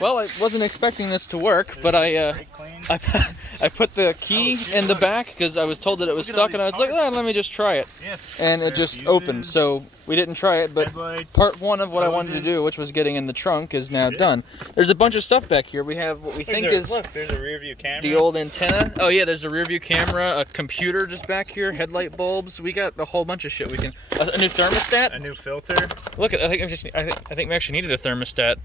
Well, I wasn't expecting this to work, but I put the key in the back because I was told that it was stuck, and I was like, oh, let me just try it. And it just opened, so we didn't try it, but part one of what I wanted to do, which was getting in the trunk, is now done. There's a bunch of stuff back here. We have what we think is look, there's a rear view camera. The old antenna. Oh yeah, there's a rear view camera, a computer just back here, headlight bulbs. We got a whole bunch of shit. We can a new thermostat, a new filter. Look, I think we actually needed a thermostat.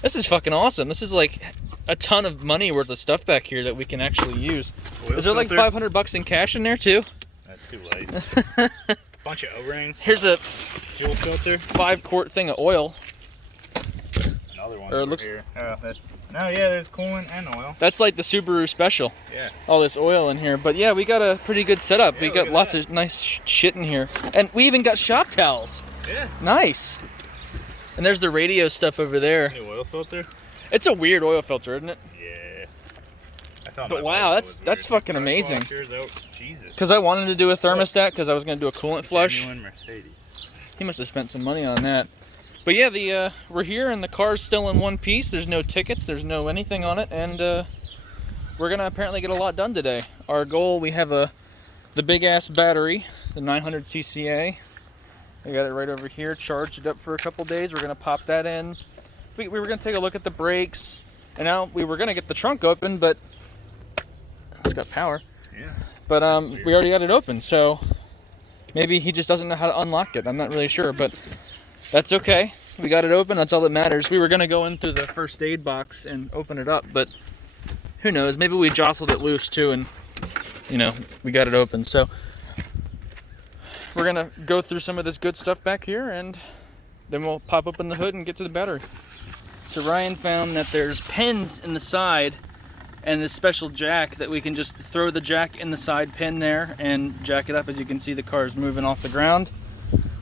This is fucking awesome. This is like a ton of money worth of stuff back here that we can actually use. Is there like $500 in cash in there too? That's too light. Bunch of O-rings. Here's a fuel filter. 5-quart thing of oil. Another one over here. Oh, there's coolant and oil. That's like the Subaru Special. Yeah. All this oil in here. But yeah, we got a pretty good setup. Yeah, we got lots of nice shit in here. And we even got shop towels. Yeah. Nice. And there's the radio stuff over there. New oil filter. It's a weird oil filter, isn't it? Yeah. I thought. But wow, that's fucking amazing. Jesus. Because I wanted to do a thermostat because I was going to do a coolant flush. Genuine Mercedes. He must have spent some money on that. But yeah, we're here and the car's still in one piece. There's no tickets. There's no anything on it, and we're gonna apparently get a lot done today. Our goal: we have the big ass battery, the 900 CCA. I got it right over here, charged it up for a couple days. We're gonna pop that in. We were gonna take a look at the brakes, and now we were gonna get the trunk open, but it's got power. Yeah. But we already got it open, so maybe he just doesn't know how to unlock it. I'm not really sure, but that's okay. We got it open. That's all that matters. We were gonna go into the first aid box and open it up, but who knows? Maybe we jostled it loose too, and we got it open. So we're gonna go through some of this good stuff back here, and then we'll pop open the hood and get to the battery. So Ryan found that there's pins in the side and this special jack that we can just throw the jack in the side pin there and jack it up. As you can see, the car is moving off the ground.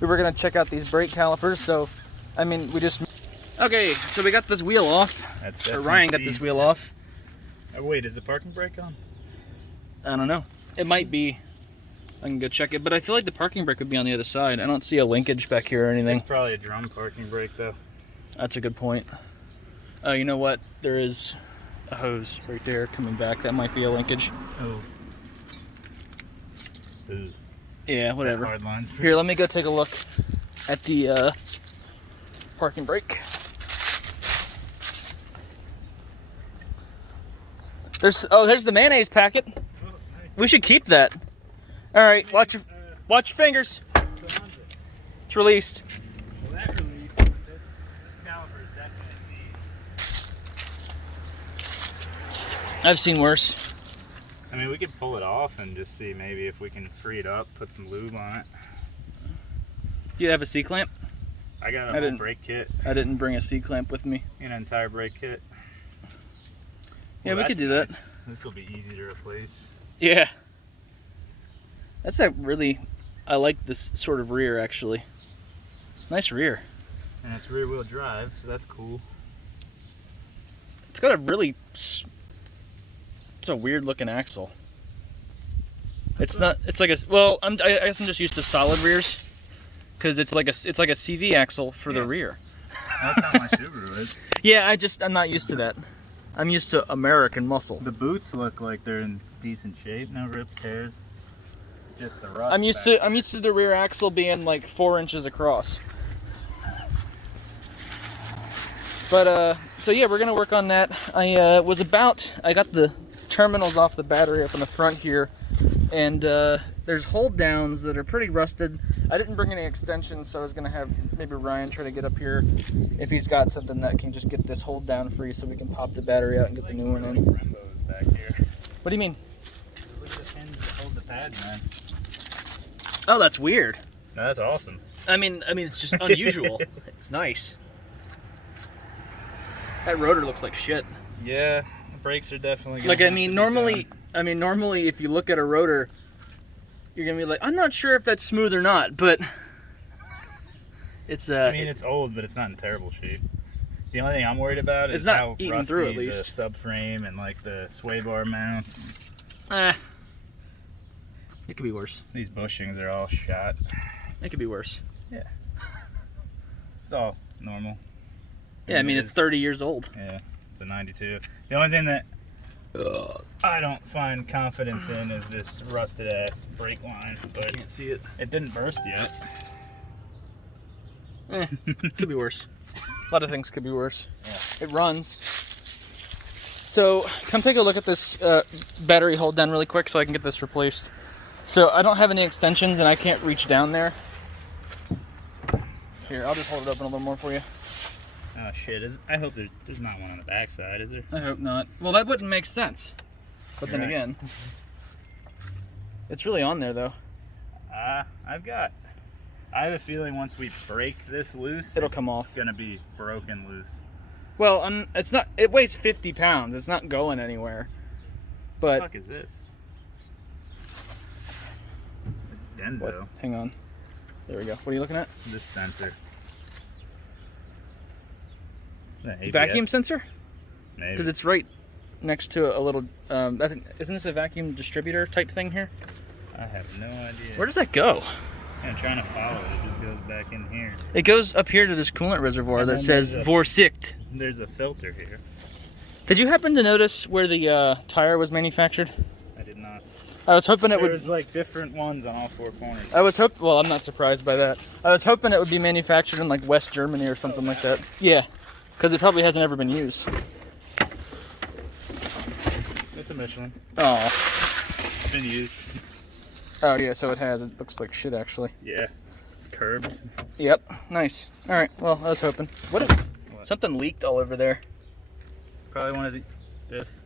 We were gonna check out these brake calipers, so okay, so we got this wheel off. Or Ryan got this wheel off. Oh, wait, is the parking brake on? I don't know. It might be. I can go check it, but I feel like the parking brake would be on the other side. I don't see a linkage back here or anything. It's probably a drum parking brake, though. That's a good point. Oh, you know what? There is a hose right there coming back. That might be a linkage. Oh. Ooh. Yeah, whatever. Hard lines. Here, let me go take a look at the parking brake. There's the mayonnaise packet. Oh, nice. We should keep that. All right, watch your fingers. It's released. Well, that released. This caliper is definitely. I've seen worse. I mean, we could pull it off and just see maybe if we can free it up, put some lube on it. You have a C-clamp? I got a whole brake kit. I didn't bring a C-clamp with me. An entire brake kit. Yeah, we could do that. This will be easy to replace. Yeah. That's I like this sort of rear, actually. Nice rear. And it's rear wheel drive, so that's cool. It's got it's a weird looking axle. It's not, it's like I guess I'm just used to solid rears. Because it's like a CV axle for the rear. That's how my Subaru is. Yeah, I'm not used to that. I'm used to American muscle. The boots look like they're in decent shape, no ripped tears. It's just the rust. I'm used to the rear axle being like 4 inches across. But so yeah, we're gonna work on that. I got the terminals off the battery up in the front here, and there's hold downs that are pretty rusted. I didn't bring any extensions, so I was gonna have maybe Ryan try to get up here if he's got something that can just get this hold down free, so we can pop the battery out and get the new one in. Back here. What do you mean? Look at the pins that hold the pad, man. Oh, that's weird. No, that's awesome. I mean, it's just unusual. It's nice. That rotor looks like shit. Yeah, the brakes are definitely good. Like, normally if you look at a rotor, you're gonna be like, I'm not sure if that's smooth or not, but it's it's old, but it's not in terrible shape. The only thing I'm worried about is how rusty through, at least. The subframe and like the sway bar mounts. It could be worse. These bushings are all shot. It could be worse. Yeah. It's all normal. Yeah, it's 30 years old. Yeah. It's a 92. The only thing that I don't find confidence in is this rusted ass brake line, but Can't see it. it didn't burst yet. Could be worse. A lot of things could be worse. Yeah. It runs. So come take a look at this battery hold down really quick so I can get this replaced. So I don't have any extensions and I can't reach down there. Here, I'll just hold it open a little more for you. Oh shit! I hope there's not one on the backside, is there? I hope not. Well, that wouldn't make sense. But then Right. again, it's really on there though. I have a feeling once we break this loose, It'll come off. It's gonna be broken loose. Well, it's not. It weighs 50 pounds. It's not going anywhere. What the But fuck is this? Denso. what? Hang on. There we go. What are you looking at? This sensor. The ABS? Vacuum sensor? Maybe. Because it's right next to a little. I think, isn't this a vacuum distributor type thing here? I have no idea. Where does that go? I'm trying to follow it. It just goes back in here. It goes up here to this coolant reservoir And that then says there's a- Vorsicht. There's a filter here. Did you happen to notice where the tire was manufactured? I did not. I was hoping it would. There's like different ones on all four corners. I was hoping. Well, I'm not surprised by that. I was hoping it would be manufactured in like West Germany or something like that. Yeah, because it probably hasn't ever been used. It's a Michelin. Oh. It's been used. Oh yeah, so it has. It looks like shit actually. Yeah. Curbed. Yep. Nice. All right. Well, I was hoping. What is? What? Something leaked all over there. Probably one of this.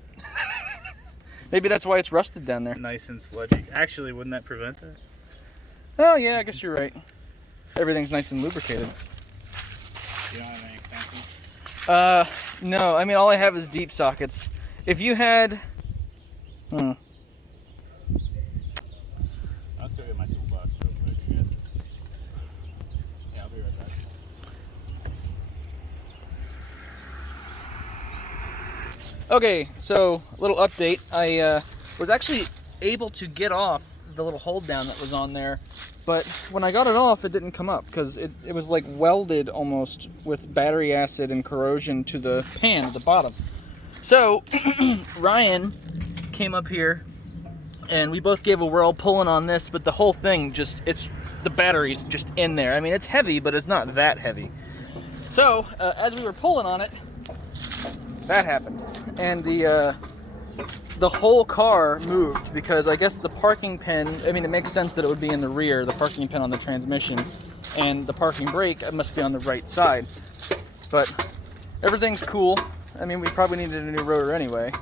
Maybe that's why it's rusted down there. Nice and sludgy. Actually, wouldn't that prevent that? Oh yeah, I guess you're right. Everything's nice and lubricated. You don't have any extensions? No. I mean, all I have is deep sockets. If you had, I'll go get my toolbox real quick. Yeah, I'll be right back. Okay, so a little update. I was actually able to get off the little hold down that was on there, but when I got it off, it didn't come up because it was like welded almost with battery acid and corrosion to the pan at the bottom. So Ryan came up here and we both gave a whirl pulling on this, but the whole thing the battery's just in there. I mean, it's heavy, but it's not that heavy. So as we were pulling on it, that happened. And the whole car moved because I guess the parking pin, I mean, it makes sense that it would be in the rear, the parking pin on the transmission, and the parking brake must be on the right side. But everything's cool. I mean, we probably needed a new rotor anyway.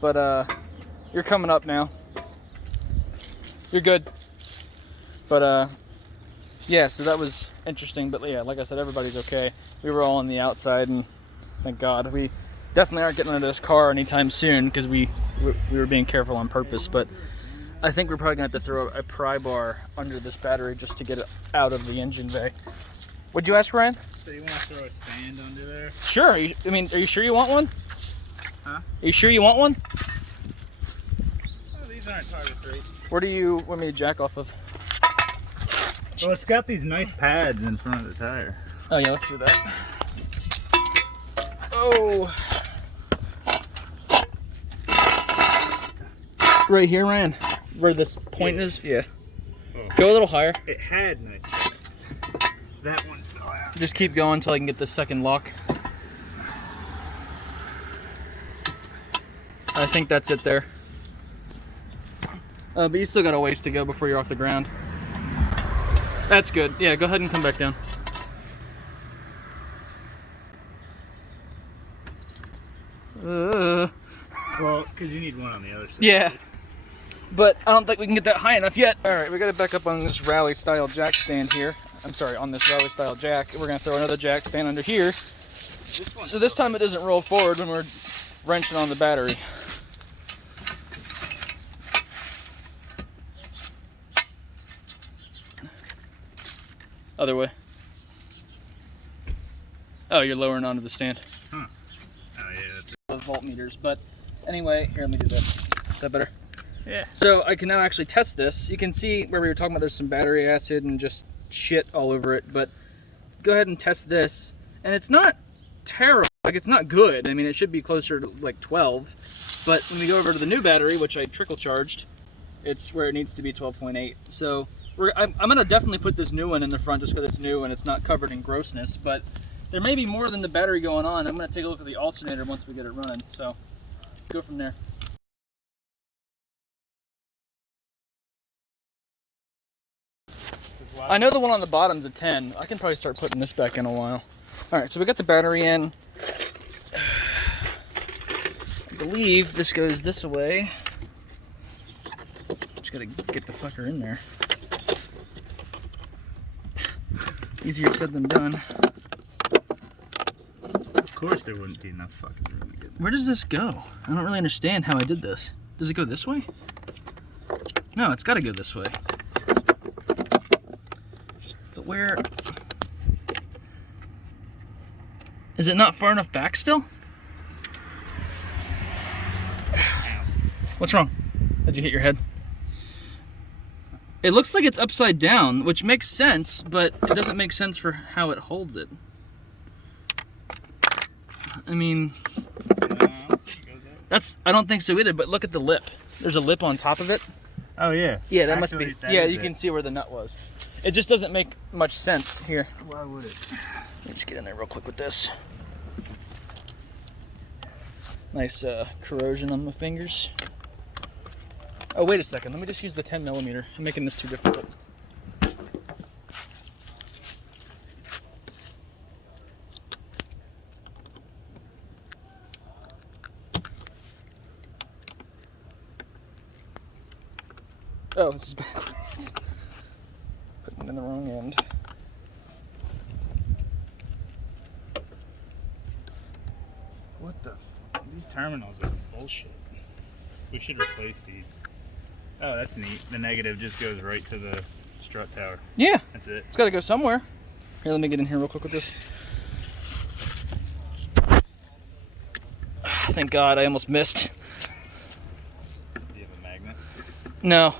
But you're coming up now. You're good. But yeah, so that was interesting. But yeah, like I said, everybody's okay. We were all on the outside, and thank God. We definitely aren't getting into this car anytime soon because we were being careful on purpose. But I think we're probably gonna have to throw a pry bar under this battery just to get it out of the engine bay. What'd you ask, Ryan? So you want to throw a stand under there? Sure. Are you sure you want one? Huh? Are you sure you want one? Oh, these aren't Target Freight. Where do you want me to jack off of? Well, it's got these nice pads in front of the tire. Oh yeah, let's do that. Oh. Right here, Ryan. Where this point is? Yeah. Oh. Go a little higher. It had nice pads. That one fell out. Just keep going until I can get the second lock. I think that's it there. But you still got a ways to go before you're off the ground. That's good. Yeah, go ahead and come back down. Well, because you need one on the other side. Yeah. But I don't think we can get that high enough yet. All right, we got to back up on this rally style jack stand here. I'm sorry, on this rally style jack. We're going to throw another jack stand under here. So this time it doesn't roll forward when we're wrenching on the battery. Other way. Oh, you're lowering onto the stand. Huh. Oh, yeah, that's The voltmeters. But anyway, here, let me do this. Is that better? Yeah. So I can now actually test this. You can see where we were talking about there's some battery acid and just shit all over it, but go ahead and test this. And it's not terrible. Like, it's not good. I mean, it should be closer to like 12. But when we go over to the new battery, which I trickle charged, it's where it needs to be 12.8. So I'm going to definitely put this new one in the front just because it's new and it's not covered in grossness. But there may be more than the battery going on. I'm going to take a look at the alternator once we get it running. So go from there. I know the one on the bottom's a 10. I can probably start putting this back in a while. All right, so we got the battery in. I believe this goes this way. Just gotta get the fucker in there. Easier said than done. Of course there wouldn't be enough fucking room to get there. Where does this go? I don't really understand how I did this. Does it go this way? No, it's gotta go this way. But where... Is it not far enough back still? What's wrong? Did you hit your head? It looks like it's upside down, which makes sense, but it doesn't make sense for how it holds it. I mean, I don't think so either, but look at the lip. There's a lip on top of it. Oh yeah. Yeah, that must be. Yeah, you can see where the nut was. It just doesn't make much sense here. Why would it? Let me just get in there real quick with this. Nice corrosion on my fingers. Oh, wait a second. Let me just use the 10 millimeter. I'm making this too difficult. Oh, this is backwards. Putting it in the wrong end. What the? These terminals are bullshit. We should replace these. Oh, that's neat. The negative just goes right to the strut tower. Yeah. That's it. It's got to go somewhere. Here, let me get in here real quick with this. Thank God, I almost missed. Do you have a magnet? No.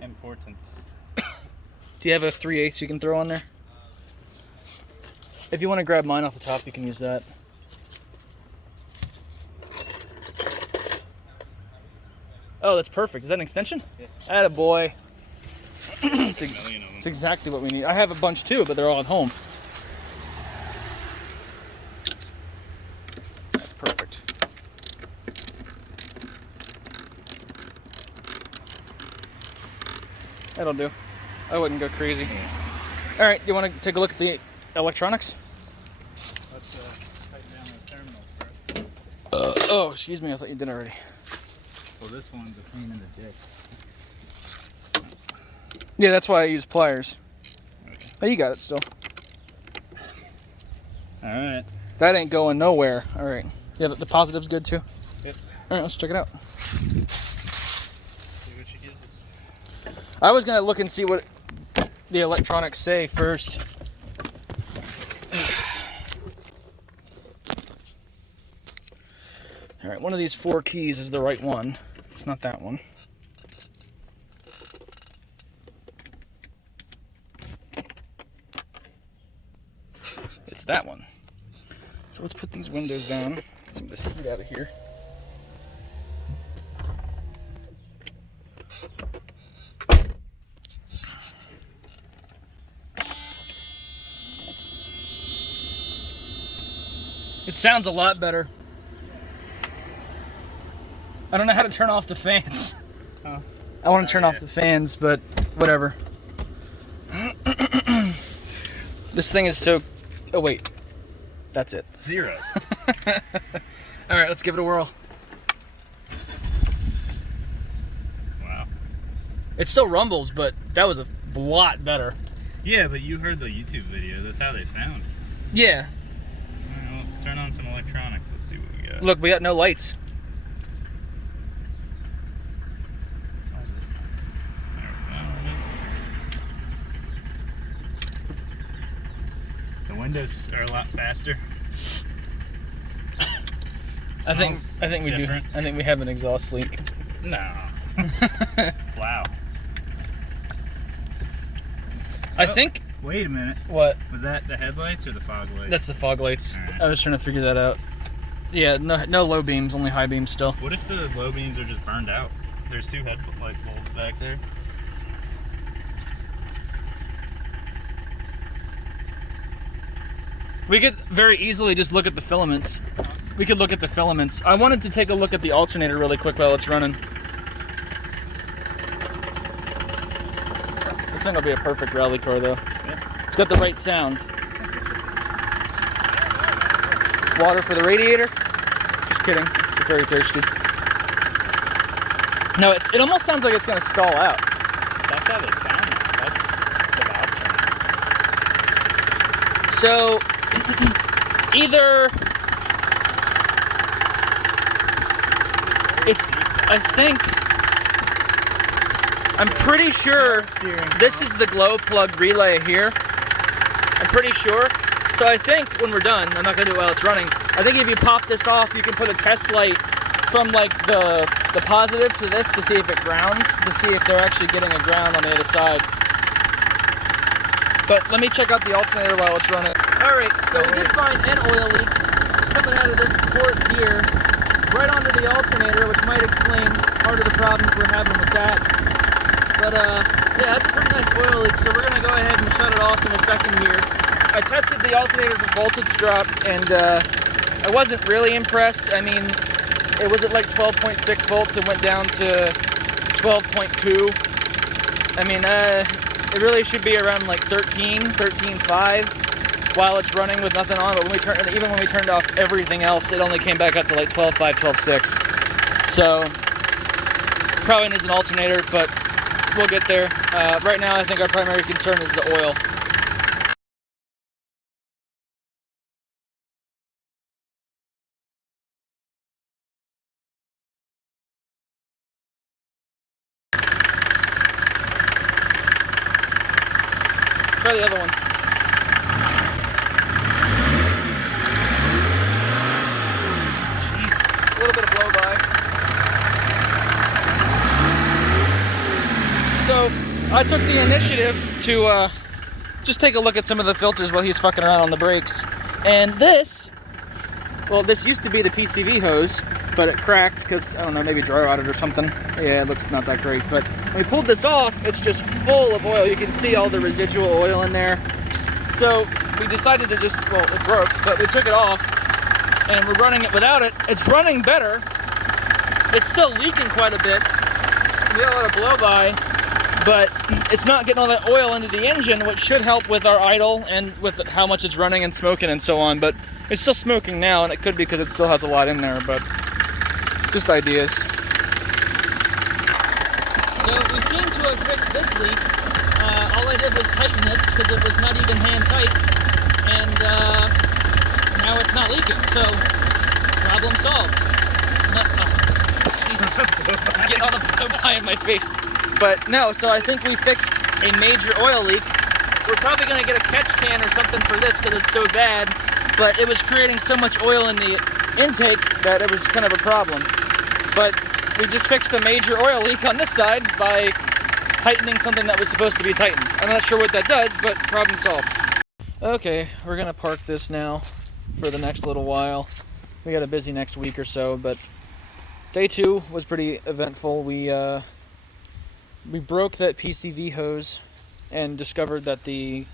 Important. Do you have a 3/8 you can throw on there? If you want to grab mine off the top, you can use that. Oh, that's perfect. Is that an extension? Yeah. Attaboy. It's a million of them. It's exactly what we need. I have a bunch too, but they're all at home. That's perfect. That'll do. I wouldn't go crazy. Yeah. All right, you want to take a look at the electronics? Let's tighten down the terminals first. Oh, excuse me. I thought you did already. Well, this one's a pain in the dick. Yeah, that's why I use pliers. Okay. Oh, you got it still. All right. That ain't going nowhere. All right. Yeah, the positive's good too? Yep. All right, let's check it out. See what she gives us. I was going to look and see what the electronics say first. All right, one of these 4 keys is the right one. It's not that one. It's that one. So let's put these windows down. Get some of this heat out of here. It sounds a lot better. I don't know how to turn off the fans. Oh. I want to turn off the fans, but whatever. This thing is so... Oh, wait. That's it. 0. All right, let's give it a whirl. Wow. It still rumbles, but that was a lot better. Yeah, but you heard the YouTube video. That's how they sound. Yeah. All right, well, turn on some electronics. Let's see what we got. Look, we got no lights. Why is this not- There we go. The windows are a lot faster. I Smells think we different. do. I think we have an exhaust leak. No. Wow. I think Wait a minute. What? Was that the headlights or the fog lights? That's the fog lights. Alright. I was trying to figure that out. Yeah, no low beams, only high beams still. What if the low beams are just burned out? There's 2 headlight bulbs back there. We could very easily just look at the filaments. We could look at the filaments. I wanted to take a look at the alternator really quick while it's running. This thing will be a perfect rally car though. Yeah. It's got the right sound. Water for the radiator? Just kidding. It's very thirsty. No, it almost sounds like it's gonna stall out. That's how they sound now. That's the valve. So, either it's, I think, I'm pretty sure this is the glow plug relay here. I'm pretty sure. So I think when we're done, I'm not gonna do it while it's running. I think if you pop this off, you can put a test light from like the positive to this to see if it grounds, to see if they're actually getting a ground on the other side. But let me check out the alternator while it's running. Alright, so we did find an oil leak. It's coming out of this port here, right onto the alternator, which might explain part of the problems we're having with that. But yeah, that's a pretty nice oil leak, so we're gonna go ahead and shut it off in a second here. I tested the alternator for voltage drop, and I wasn't really impressed. I mean, it was at like 12.6 volts. It went down to 12.2. I mean, it really should be around like 13.5 while it's running with nothing on. But even when we turned off everything else, it only came back up to like 12.5, 12.6. So probably needs an alternator, but we'll get there. Right now, I think our primary concern is the oil. Try the other one. Jesus. A little bit of blow by. So I took the initiative to just take a look at some of the filters while he's fucking around on the brakes. And this used to be the PCV hose, but it cracked because, I don't know, maybe dry rotted or something. Yeah, it looks not that great. But when we pulled this off, it's just full of oil. You can see all the residual oil in there. So we decided to just, well, it broke, but we took it off and we're running it without it. It's running better. It's still leaking quite a bit. We got a lot of blow by, but it's not getting all that oil into the engine, which should help with our idle and with how much it's running and smoking and so on. But it's still smoking now, and it could be because it still has a lot in there, but just ideas. So we seem to have fixed this leak. All I did was tighten this because it was not even hand tight, and now it's not leaking. So problem solved. Jesus, I'm getting all the blow by in my face. But no, so I think we fixed a major oil leak. We're probably gonna get a catch can or something for this because it's so bad. But it was creating so much oil in the intake that it was kind of a problem. But we just fixed a major oil leak on this side by tightening something that was supposed to be tightened. I'm not sure what that does, but problem solved. Okay, we're gonna park this now for the next little while. We got a busy next week or so, but day 2 was pretty eventful. We broke that PCV hose and discovered that the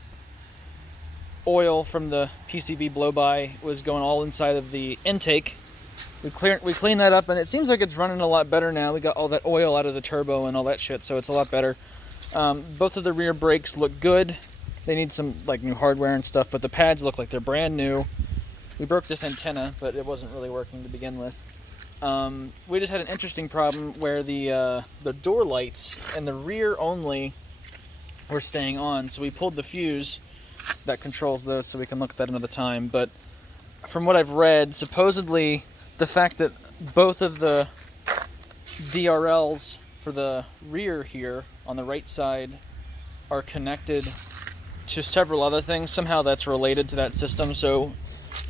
oil from the PCV blow-by was going all inside of the intake. We cleaned that up, and it seems like it's running a lot better now. We got all that oil out of the turbo and all that shit, so it's a lot better. Both of the rear brakes look good. They need some like new hardware and stuff, but the pads look like they're brand new. We broke this antenna, but it wasn't really working to begin with. We just had an interesting problem where the door lights and the rear only were staying on, so we pulled the fuse that controls those so we can look at that another time. But from what I've read, supposedly the fact that both of the DRLs for the rear here on the right side are connected to several other things, somehow that's related to that system. So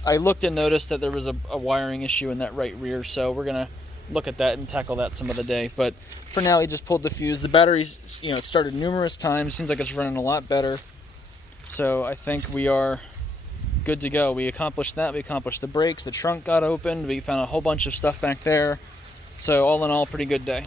I looked and noticed that there was a wiring issue in that right rear, so we're gonna look at that and tackle that some other day. But for now, he just pulled the fuse. The battery's, it started numerous times. Seems like it's running a lot better. So I think we are good to go. We accomplished that. We accomplished the brakes. The trunk got opened. We found a whole bunch of stuff back there. So all in all, pretty good day.